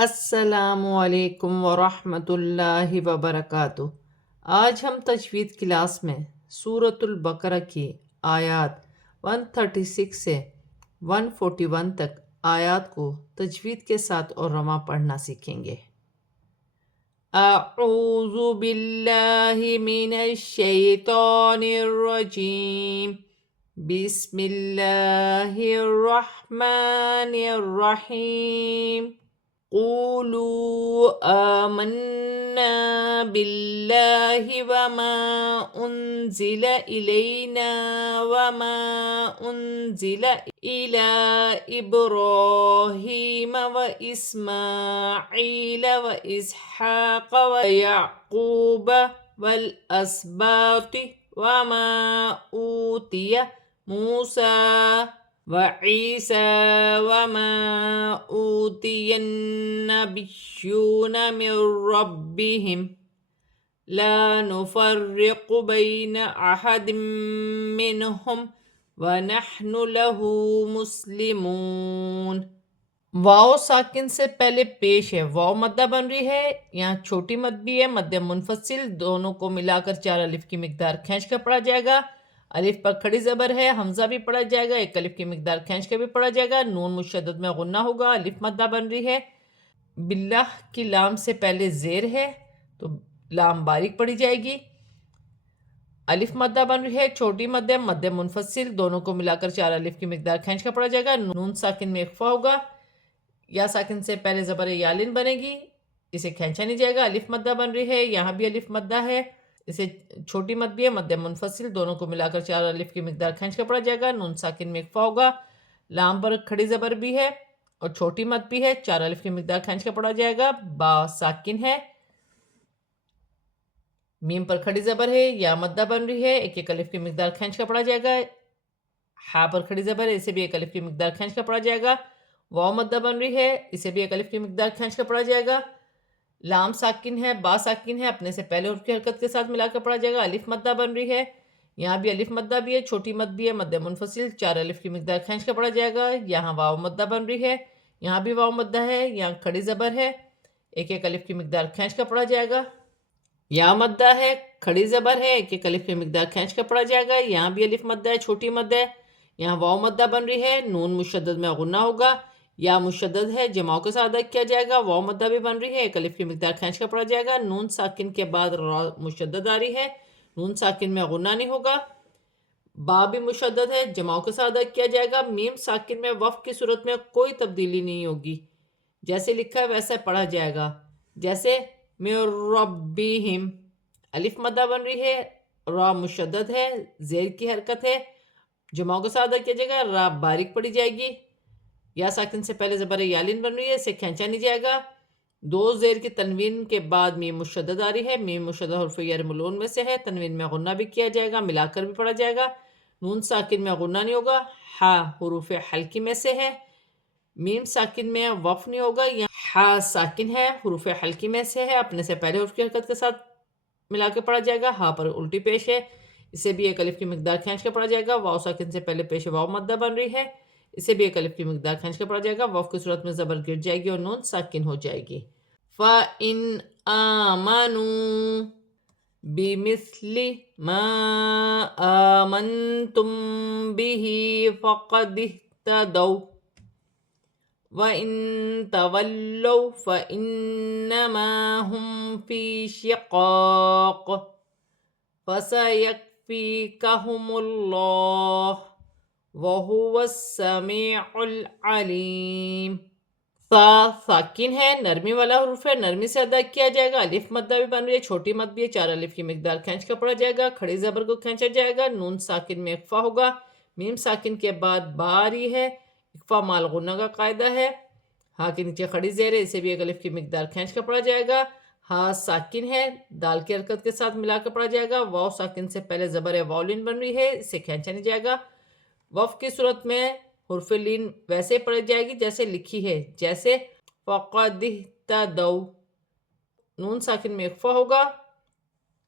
السلام علیکم ورحمۃ اللہ وبرکاتہ۔ آج ہم تجوید کلاس میں سورۃ البقرہ کی آیات 136 سے 141 تک آیات کو تجوید کے ساتھ اور رواں پڑھنا سیکھیں گے۔ اعوذ باللہ من الشیطان الرجیم، بسم اللہ الرحمن الرحیم۔ قولوا آمنا بالله وما أنزل إلينا وما أنزل إلى إبراهيم وإسماعيل وإسحاق ويعقوب والأسباط وما أوتي موسى وعيسى وما أوتي النبيون من ربهم لا نفرق بين أحد منهم ونحن له مسلمون۔ واو ساکن سے پہلے پیش ہے، واو مدہ بن رہی ہے، یہاں چھوٹی مد بھی ہے، مد منفصل، دونوں کو ملا کر 4 الف کی مقدار کھینچ کر پڑھا جائے گا۔ الف پر کھڑی زبر ہے، حمزہ بھی پڑھا جائے گا، 1 الف کی مقدار کھینچ کے بھی پڑھا جائے گا، نون مشدد میں غنہ ہوگا، الف مدہ بن رہی ہے۔ باللہ کی لام سے پہلے زیر ہے تو لام باریک پڑھی جائے گی، الف مدہ بن رہی ہے، چھوٹی مد ہے، مد منفصل، دونوں کو ملا کر 4 الف کی مقدار کھینچ کر پڑھا جائے گا، نون ساکن میں اخفا ہوگا، یا ساکن سے پہلے زبر یالن بنے گی، اسے کھینچا نہیں جائے گا، الف مدہ بن رہی ہے، یہاں بھی الف مدہ ہے، اسے چھوٹی مد بھی ہے، مد منفصل، دونوں کو ملا کر 4 الف کی مقدار کھینچ کر پڑھا جائے گا، نون ساکن میں اخفا ہوگا، لام پر کھڑی زبر بھی ہے اور چھوٹی مد بھی ہے، 4 الف کی مقدار کھینچ کر پڑھا جائے گا، با ساکن ہے، میم پر کھڑی زبر ہے، یا مدہ بن رہی ہے، 1 الف کی مقدار کھینچ کر پڑھا جائے گا، ہا پر کھڑی زبر ہے، اسے بھی 1 الف کی مقدار کھینچ کر پڑھا جائے گا، واو مدہ بن رہی ہے، اسے بھی 1 الف کی مقدار کھینچ کر پڑھا جائے گا، لام ساکن ہے، با ساکن ہے، اپنے سے پہلے حرف کی حرکت کے ساتھ ملا کر پڑھا جائے گا، الف مدہ بن رہی ہے، یہاں بھی الف مدہ بھی ہے، چھوٹی مد بھی ہے، مد منفصل، 4 الف کی مقدار کھینچ کر پڑھا جائے گا، یہاں واو مدہ بن رہی ہے، یہاں بھی واو مدہ ہے، یہاں کھڑی زبر ہے، 1 الف کی مقدار کھینچ کر پڑھا جائے گا، یا مدہ ہے، کھڑی زبر ہے، 1 الف کی مقدار کھینچ کر پڑھا جائے گا، یہاں بھی الف مدہ ہے، چھوٹی مد ہے، یہاں واو مدہ بن رہی ہے، نون مشدد میں غنہ ہوگا، یا مشدد ہے، جماؤں کے ساتھ ادا کیا جائے گا، واو مدہ بھی بن رہی ہے، 1 الف کی مقدار کھینچ کر پڑھا جائے گا، نون ساکن کے بعد را مشدد آ رہی ہے، نون ساکن میں غنہ نہیں ہوگا، با بھی مشدد ہے، جماؤں کے ساتھ ادا کیا جائے گا، میم ساکن میں وقف کی صورت میں کوئی تبدیلی نہیں ہوگی، جیسے لکھا ہے ویسے پڑھا جائے گا، جیسے من ربہم، الف مدہ بن رہی ہے، را مشدد ہے، زیر کی حرکت ہے، جماؤں کے ساتھ ادا کیا جائے گا، را باریک پڑھی جائے گی، یا ساکن سے پہلے زبر یالین بن رہی ہے، اسے کھینچا نہیں جائے گا، 2 زیر کی تنوین کے بعد میم مشدد آ رہی ہے، میم مشدد حرف یرملون میں سے ہے، تنوین میں غنہ بھی کیا جائے گا، ملا کر بھی پڑھا جائے گا، نون ساکن میں غنہ نہیں ہوگا، ہا حروف حلقی میں سے ہے، میم ساکن میں وقف نہیں ہوگا، یا ہا ساکن ہے، حروف حلقی میں سے ہے، اپنے سے پہلے حرف کی حرکت کے ساتھ ملا کے پڑھا جائے گا، ہا پر الٹی پیش ہے، اسے بھی 1 الف کی مقدار کھینچ کے پڑھا جائے گا، واو ساکن سے پہلے پیش واو مدہ بن رہی ہے، اسے بھی 1 الف کی مقدار کھینچ کے پڑھا جائے گا، وقف کی صورت میں زبر گر جائے گی اور نون ساکن ہو جائے گی۔ فَإِنْ آمَنُوا بِمِثْلِ مَا آمَنْتُمْ بِهِ فَقَدِ اهْتَدَوْا وَإِن تَوَلَّوْا فَإِنَّمَا هُمْ فِي شِقَاقٍ فَسَيَكْفِيكَهُمُ اللَّهُ وَهُوَ السَّمِيعُ الْعَلِيمُ۔ ساکن ہے، نرمی والا حرف ہے، نرمی سے ادا کیا جائے گا، الف مدہ بھی بن رہی ہے، چھوٹی مد بھی ہے، 4 الف کی مقدار کھینچ کر پڑھا جائے گا، کھڑی زبر کو کھینچا جائے گا، نون ساکن میں اخفا ہوگا، میم ساکن کے بعد با آ رہی ہے، اخفا مال غنہ کا قاعدہ ہے، ہا کے نیچے کھڑی زیر ہے، اسے بھی 1 الف کی مقدار کھینچ کر پڑھا جائے گا، ہا ساکن ہے، دال کی حرکت کے ساتھ ملا کر پڑھا جائے گا، واو ساکن سے پہلے زبر واولین بن رہی ہے، اسے کھینچا نہیں جائے گا، وقف کی صورت میں حرف لین ویسے پڑھی جائے گی جیسے لکھی ہے، جیسے فَقَدِ اهْتَدَوْا، نون ساکن میں اخفا ہوگا،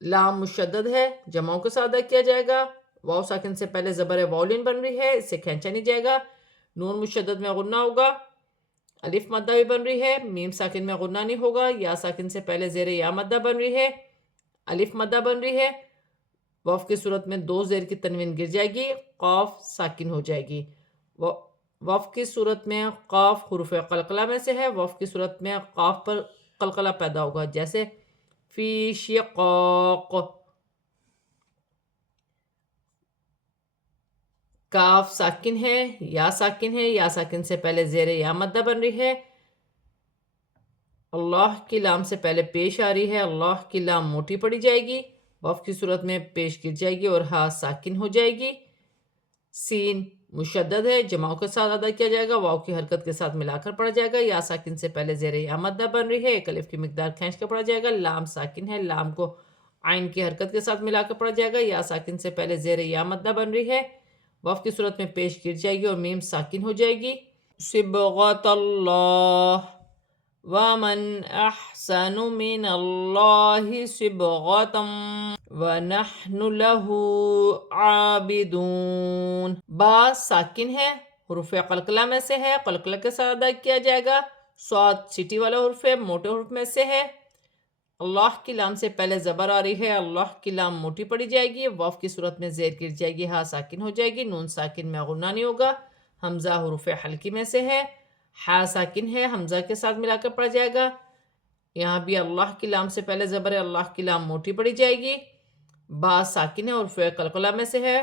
لام مشدد ہے، جماؤں کے ساتھ ادا کیا جائے گا، واو ساکن سے پہلے زبر واولین بن رہی ہے، اسے کھینچا نہیں جائے گا، نون مشدد میں غنہ ہوگا، الف مدہ بھی بن رہی ہے، میم ساکن میں غنہ نہیں ہوگا، یا ساکن سے پہلے زیر یا مدہ بن رہی ہے، الف مدہ بن رہی ہے، وف کی صورت میں دو زیر کی تنوین گر جائے گی، قاف ساکن ہو جائے گی۔ وف کی صورت میں قاف حروف قلقلہ میں سے ہے، وف کی صورت میں قاف پر قلقلہ پیدا ہوگا، جیسے فی شقاق، کاف ساکن ہے، یا ساکن ہے، یا ساکن سے پہلے زیر یا مدہ بن رہی ہے، اللہ کی لام سے پہلے پیش آ رہی ہے، اللہ کی لام موٹی پڑی جائے گی، وف کی صورت میں پیش گر جائے گی اور ہا ساکن ہو جائے گی۔ سین مشدد ہے، جماؤں کے ساتھ ادا کیا جائے گا، واو کی حرکت کے ساتھ ملا کر پڑھا جائے گا، یا ساکن سے پہلے زیر یا مدہ بن رہی ہے، ایک الف کی مقدار کھینچ کر پڑھا جائے گا، لام ساکن ہے، لام کو عین کی حرکت کے ساتھ ملا کر پڑھا جائے گا، یا ساکن سے پہلے زیر یا مدہ بن رہی ہے، وف کی صورت میں پیش گر جائے گی اور میم ساکن ہو جائے گی۔ صبغۃ اللہ، ومن احسن من اللہ صبغۃ وَنَحْنُ لَهُ عَابِدُونَ۔ با ساکن ہے، حروف قلقلہ میں سے ہے، قلقلہ کے ساتھ ادا کیا جائے گا، صاد سیٹی والا حرف ہے، موٹے حرف میں سے ہے، اللہ کی لام سے پہلے زبر آ رہی ہے، اللہ کی لام موٹی پڑی جائے گی، وف کی صورت میں زیر گر جائے گی، ہا ساکن ہو جائے گی، نون ساکن میں غنہ نہیں ہوگا، حمزہ حروف حلقی میں سے ہے، ہا ساکن ہے، حمزہ کے ساتھ ملا کر پڑھا جائے گا، یہاں بھی اللہ کی لام سے پہلے زبر ہے، اللہ کی لام موٹی پڑی جائے گی، با ساکن ہے اور فعل قلقلہ میں سے ہے،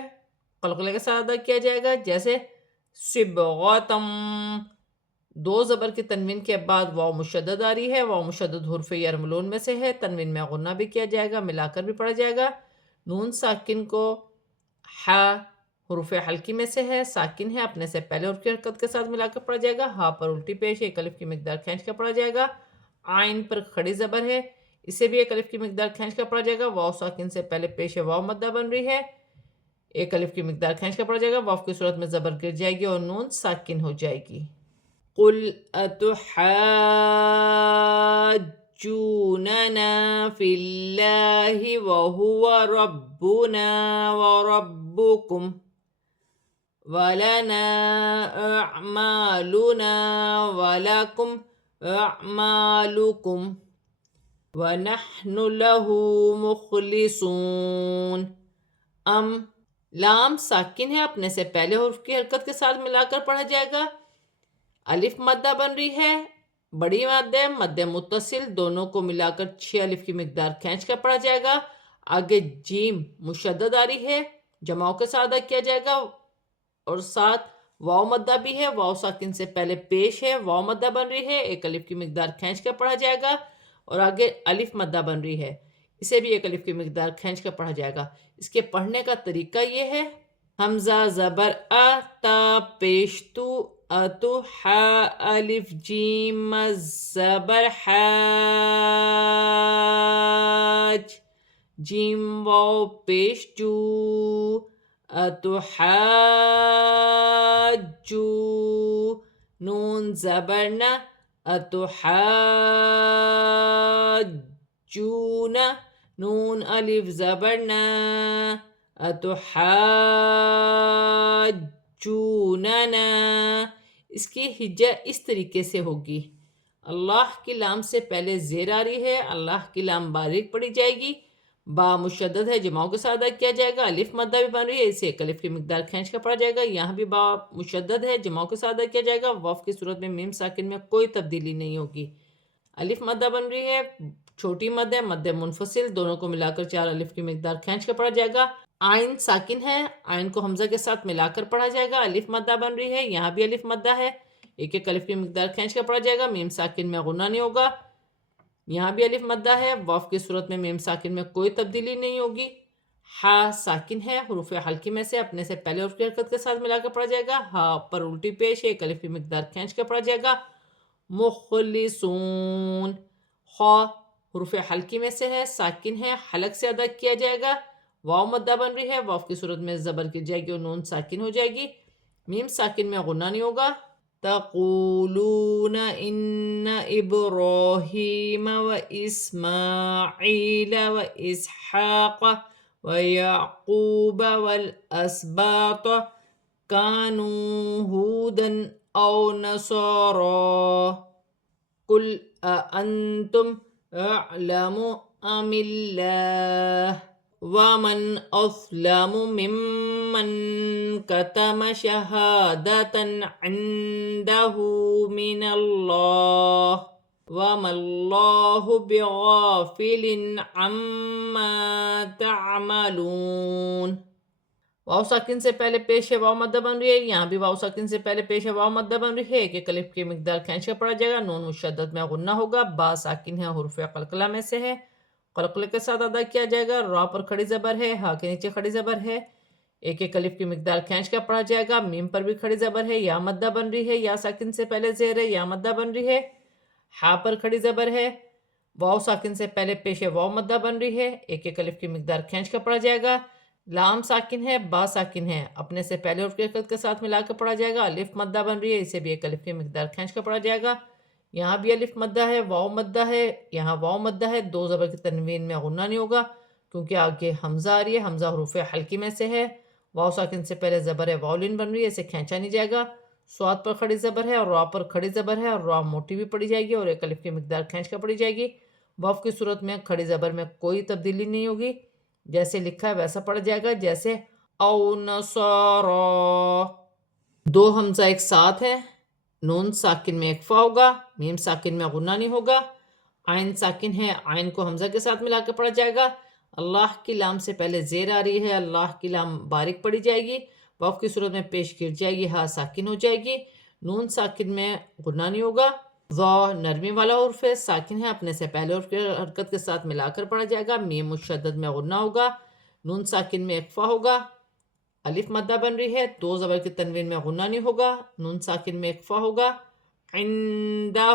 قلقلہ کے ساتھ ادا کیا جائے گا، جیسے صبغتم، دو زبر کی تنوین کے بعد واو مشدد آ رہی ہے، واو مشدد حرف یرملون میں سے ہے، تنوین میں غنہ بھی کیا جائے گا، ملا کر بھی پڑھا جائے گا، نون ساکن کو ہا حروف حلقی میں سے ہے، ساکن ہے، اپنے سے پہلے حرف کی حرکت کے ساتھ ملا کر پڑھا جائے گا، ہا پر الٹی پیش ایک الف کی مقدار کھینچ کر پڑھا جائے گا، عین پر کھڑی زبر ہے، اسے بھی ایک الف کی مقدار کھینچ کر پڑھا جائے گا، واو ساکن سے پہلے پیش واو مدہ بن رہی ہے، ایک الف کی مقدار کھینچ کر پڑھا جائے گا، واو کی صورت میں زبر گر جائے گی اور نون ساکن ہو جائے گی۔ قُلْ أَتُحَاجُّونَنَا فِي اللَّهِ وَهُوَ رَبُّنَا وَرَبُّكُمْ وَلَنَا أَعْمَالُنَا وَلَكُمْ أَعْمَالُكُمْ وَنَحْنُ لَهُ مُخْلِصُونَ۔ لام ساکن ہے، اپنے سے پہلے حرف کی حرکت کے ساتھ ملا کر پڑھا جائے گا، الف مدہ بن رہی ہے، بڑی مدہ مد متصل دونوں کو ملا کر 6 الف کی مقدار کھینچ کر پڑھا جائے گا، آگے جیم مشدد آ رہی ہے، جماؤں کے ساتھ ادا کیا جائے گا، اور ساتھ واو مدہ بھی ہے، واو ساکن سے پہلے پیش ہے، واو مدہ بن رہی ہے، ایک الف کی مقدار کھینچ کر پڑھا جائے گا، اور آگے الف مدہ بن رہی ہے، اسے بھی ایک الف کی مقدار کھینچ کر پڑھا جائے گا۔ اس کے پڑھنے کا طریقہ یہ ہے، حمزہ زبر تا پیش تو، اتو ہا الف جیم زبر حاج، جیم واو پیش جو، اتو حاجو، نون زبر نا، اتو حاجون، نون الف زبر نا، اتحاجوننا، اس کی ہجہ اس طریقے سے ہوگی، اللہ کی لام سے پہلے زیر آ رہی ہے، اللہ کی لام باریک پڑی جائے گی، با مشدد ہے، جماؤں کے ساتھ ادا کیا جائے گا، الف مدہ بھی بن رہی ہے، اسے ایک الف کی مقدار کھینچ کر پڑھا جائے گا، یہاں بھی با مشدد ہے، جماؤں کے ساتھ ادا کیا جائے گا، وف کی صورت میں میم ساکن میں کوئی تبدیلی نہیں ہوگی، الف مدہ بن رہی ہے، چھوٹی مد ہے، مد منفصل دونوں کو ملا کر 4 الف کی مقدار کھینچ کر پڑھا جائے گا، عین ساکن ہے، عین کو حمزہ کے ساتھ ملا کر پڑھا جائے گا، الف مدہ بن رہی ہے، یہاں بھی الف مدہ ہے، ایک ایک الف کی مقدار کھینچ کر پڑھا جائے گا، میم ساکن میں غنہ نہیں ہوگا، یہاں بھی الف مدہ ہے، واف کی صورت میں میم ساکن میں کوئی تبدیلی نہیں ہوگی، ہا ساکن ہے، حروف حلقی میں سے اپنے سے پہلے حرف کی حرکت کے ساتھ ملا کر پڑھا جائے گا، ہا پر الٹی پیش ایک الف کی مقدار کھینچ کر پڑھا جائے گا، مخلصون، خا حروف حلقی میں سے ہے، ساکن ہے، حلق سے ادا کیا جائے گا، واو مدہ بن رہی ہے، واو کی صورت میں زبر گر جائے گی اور نون ساکن ہو جائے گی، میم ساکن میں غنہ نہیں ہوگا، تقولون ان ابراہیم و اسماعیل و اسحاق و یعقوب والاسباط کانوا ہودا أو نصارى قل أأنتم أعلم أم الله ومن أظلم ممن كتم شهادة عنده من الله وما الله بغافل عما تعملون۔ واو ساکن سے پہلے پیش ہے واو مدہ بن رہی ہے، یہاں بھی واو ساکن سے پہلے پیش ہے واو مدہ بن رہی ہے، ایک الف کی مقدار کھینچ کر پڑھا جائے گا، نون مشدد میں غنہ ہوگا، با ساکن ہے حروف قلقلہ میں سے ہے، قلقلہ کے ساتھ ادا کیا جائے گا، را پر کھڑی زبر ہے، ہا کے نیچے کھڑی زبر ہے، ایک ایک الف کی مقدار کھینچ کر پڑھا جائے گا، میم پر بھی کھڑی زبر ہے، یا مدہ بن رہی ہے، یا ساکن سے پہلے زیر ہے، یا مدہ بن رہی ہے، ہا پر کھڑی زبر ہے، واو ساکن سے پہلے پیش ہے واو مدہ بن رہی ہے، ایک ایک الف کی مقدار کھینچ کر پڑھا جائے گا، لام ساکن ہے، با ساکن ہے، اپنے سے پہلے حرف کی حرکت کے ساتھ ملا کر پڑھا جائے گا، الف مدہ بن رہی ہے، اسے بھی ایک الف کی مقدار کھینچ کر پڑھا جائے گا، یہاں بھی الف مدہ ہے، واو مدہ ہے، یہاں واو مدہ ہے، دو زبر کی تنوین میں غنہ نہیں ہوگا کیونکہ آگے حمزہ آ رہی ہے، حمزہ حروف حلقی میں سے ہے، واو ساکن سے پہلے زبر ہے، واو لین بن رہی ہے، اسے کھینچا نہیں جائے گا، سواد پر کھڑی زبر ہے اور را پر کھڑی زبر ہے اور را موٹی بھی پڑی جائے گی اور ایک الف کی مقدار کھینچ کر پڑی جائے گی، واو کی صورت میں کھڑی زبر میں کوئی تبدیلی نہیں ہوگی، جیسے لکھا ہے ویسا پڑھ جائے گا، جیسے او نصارا، دو حمزہ ایک ساتھ ہے، نون ساکن میں اکفا ہوگا، میم ساکن میں غنہ نہیں ہوگا، عین ساکن ہے، عین کو حمزہ کے ساتھ ملا کے پڑھا جائے گا، اللہ کی لام سے پہلے زیر آ رہی ہے، اللہ کی لام باریک پڑھی جائے گی، واو کی صورت میں پیش گر جائے گی، ہا ساکن ہو جائے گی، نون ساکن میں غنہ نہیں ہوگا، ظا نرمی والا حرف ہے، ساکن ہے، اپنے سے پہلے حرف کی حرکت کے ساتھ ملا کر پڑھا جائے گا، میم مشدد میں غنہ ہوگا، نون ساکن میں اکفا ہوگا، الف مدہ بن رہی ہے، دو زبر کی تنوین میں غنہ نہیں ہوگا، نون ساکن میں اکفا ہوگا، عندہ،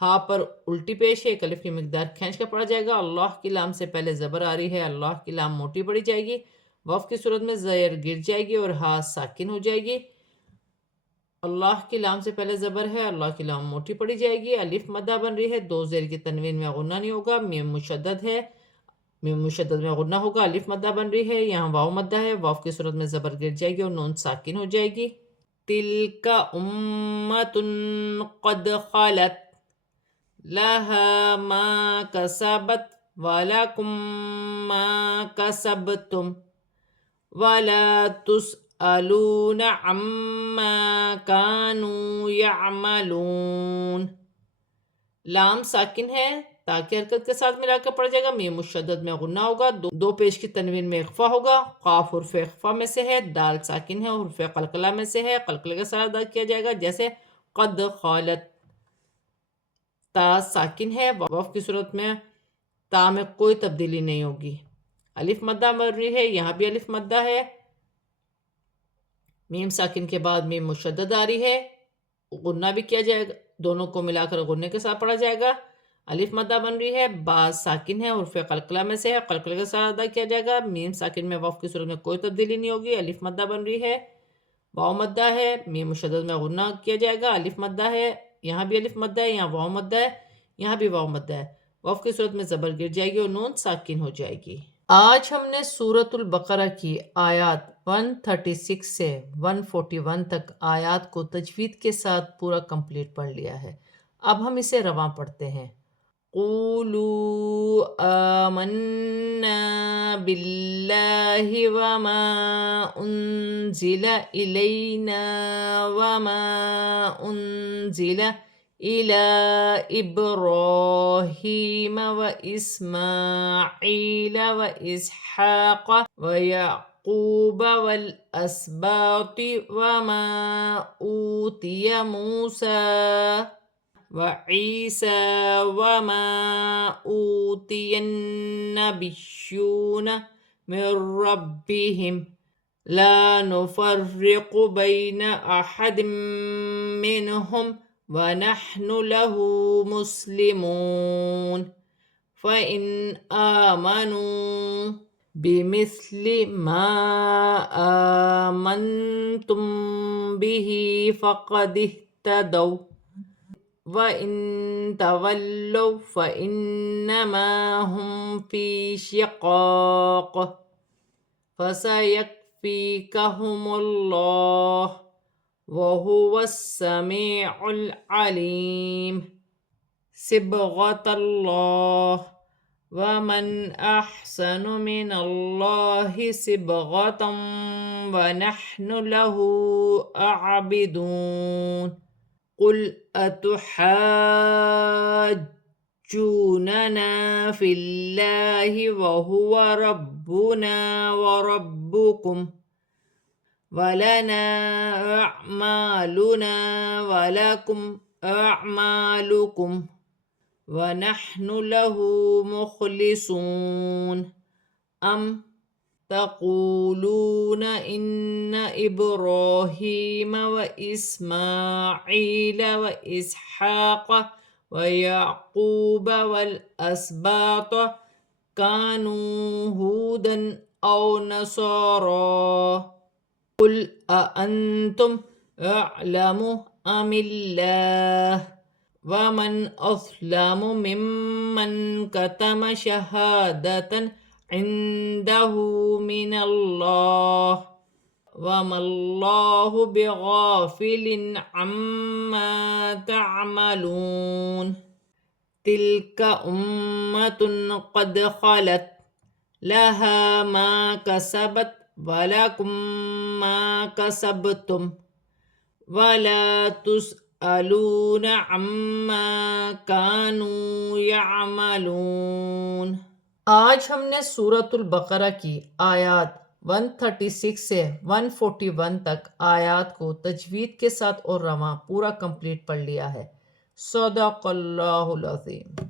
ہا پر الٹی پیش ہے، ایک الف کی مقدار کھینچ کر پڑھا جائے گا، اللہ کی لام سے پہلے زبر آ رہی ہے، اللہ کی لام موٹی پڑی جائے گی، وف کی صورت میں زیر گر جائے گی اور ہا ساکن ہو جائے گی، اللہ کی لام سے پہلے زبر ہے، اللہ کی لام موٹی پڑی جائے گی، الف مدہ بن رہی ہے، دو زیر کی تنوین میں غنہ نہیں ہوگا، میم مشدد ہے، میم مشدد میں غنہ ہوگا، الف مدہ بن رہی ہے، یہاں واو مدہ ہے، واو کی صورت میں زبر گر جائے گی اور نون ساکن ہو جائے گی، تلک امت قد خلت لها ما كسبت ولكم ما كسبتم ولا تسألون عما كانوا يعملون، لام ساکن ہے، تاکہ حرکت کے ساتھ ملا کر پڑ جائے گا، میم مشدد میں غنہ ہوگا، دو پیش کی تنوین میں اخفا ہوگا، قاف حرف اخفا میں سے ہے، دال ساکن ہے، حرف قلقلہ میں سے ہے، قلقلہ کے ساتھ ادا کیا جائے گا، جیسے قد خالت، تا ساکن ہے، وف کی صورت میں تا میں کوئی تبدیلی نہیں ہوگی، الف مدہ بن رہی ہے، یہاں بھی الف مدہ ہے، میم ساکن کے بعد میم مشدد آ رہی ہے، غنہ بھی کیا جائے گا، دونوں کو ملا کر غنے کے ساتھ پڑھا جائے گا، الف مدہ بن رہی ہے، با ساکن ہے، حرف قلقلہ میں سے ہے، قلقلہ کے ساتھ ادا کیا جائے گا، میم ساکن میں وف کی صورت میں کوئی تبدیلی نہیں ہوگی، الف مدہ بن رہی ہے، واو مدہ ہے، میم مشدد میں غنہ کیا جائے گا، الف مدہ ہے، یہاں بھی الف مدہ ہے، یہاں واو مدہ ہے، یہاں بھی واو مدہ ہے، وف کی صورت میں زبر گر جائے گی اور نون ساکن ہو جائے گی۔ آج ہم نے سورۃ البقرہ کی آیات 136 سے 141 تک آیات کو تجوید کے ساتھ پورا کمپلیٹ پڑھ لیا ہے، اب ہم اسے رواں پڑھتے ہیں۔ قولوا آمنا باللہ وما انزل الینا وما انزل إلى إبراهيم وإسماعيل وإسحاق ويعقوب والأسباط وما أوتي موسى وعيسى وما أوتي النبيون من ربهم لا نفرق بين أحد منهم وَنَحْنُ لَهُ مُسْلِمُونَ فَإِنْ آمَنُوا بِمِثْلِ مَا آمَنْتُمْ بِهِ فَقَدِ اهْتَدَوْا وَإِنْ تَوَلَّوْا فَإِنَّمَا هُمْ فِي شِقَاقٍ فَسَيَكْفِيكَهُمُ اللَّهُ وهو السميع العليم صبغة الله ومن أحسن من الله صبغة ونحن له عابدون قل أتحاجوننا في الله وهو ربنا وربكم ولنا أعمالنا ولكم أعمالكم ونحن له مخلصون أم تقولون إن إبراهيم وإسماعيل وإسحاق ويعقوب والأسباط كانوا هودا أو نصارى قل أأنتم أعلم أم الله ومن أظلم ممن كتم شهادة عنده من الله وما الله بغافل عما تعملون تلك أمة قد خلت لها ما كسبت ولكم ما كسبتم ولا تسألون عما كانوا يعملون۔ آج ہم نے سورۃ البقرہ کی آیات 136 سے 141 تک آیات کو تجوید کے ساتھ اور رواں پورا کمپلیٹ پڑھ لیا ہے۔ صدق اللہ العظیم۔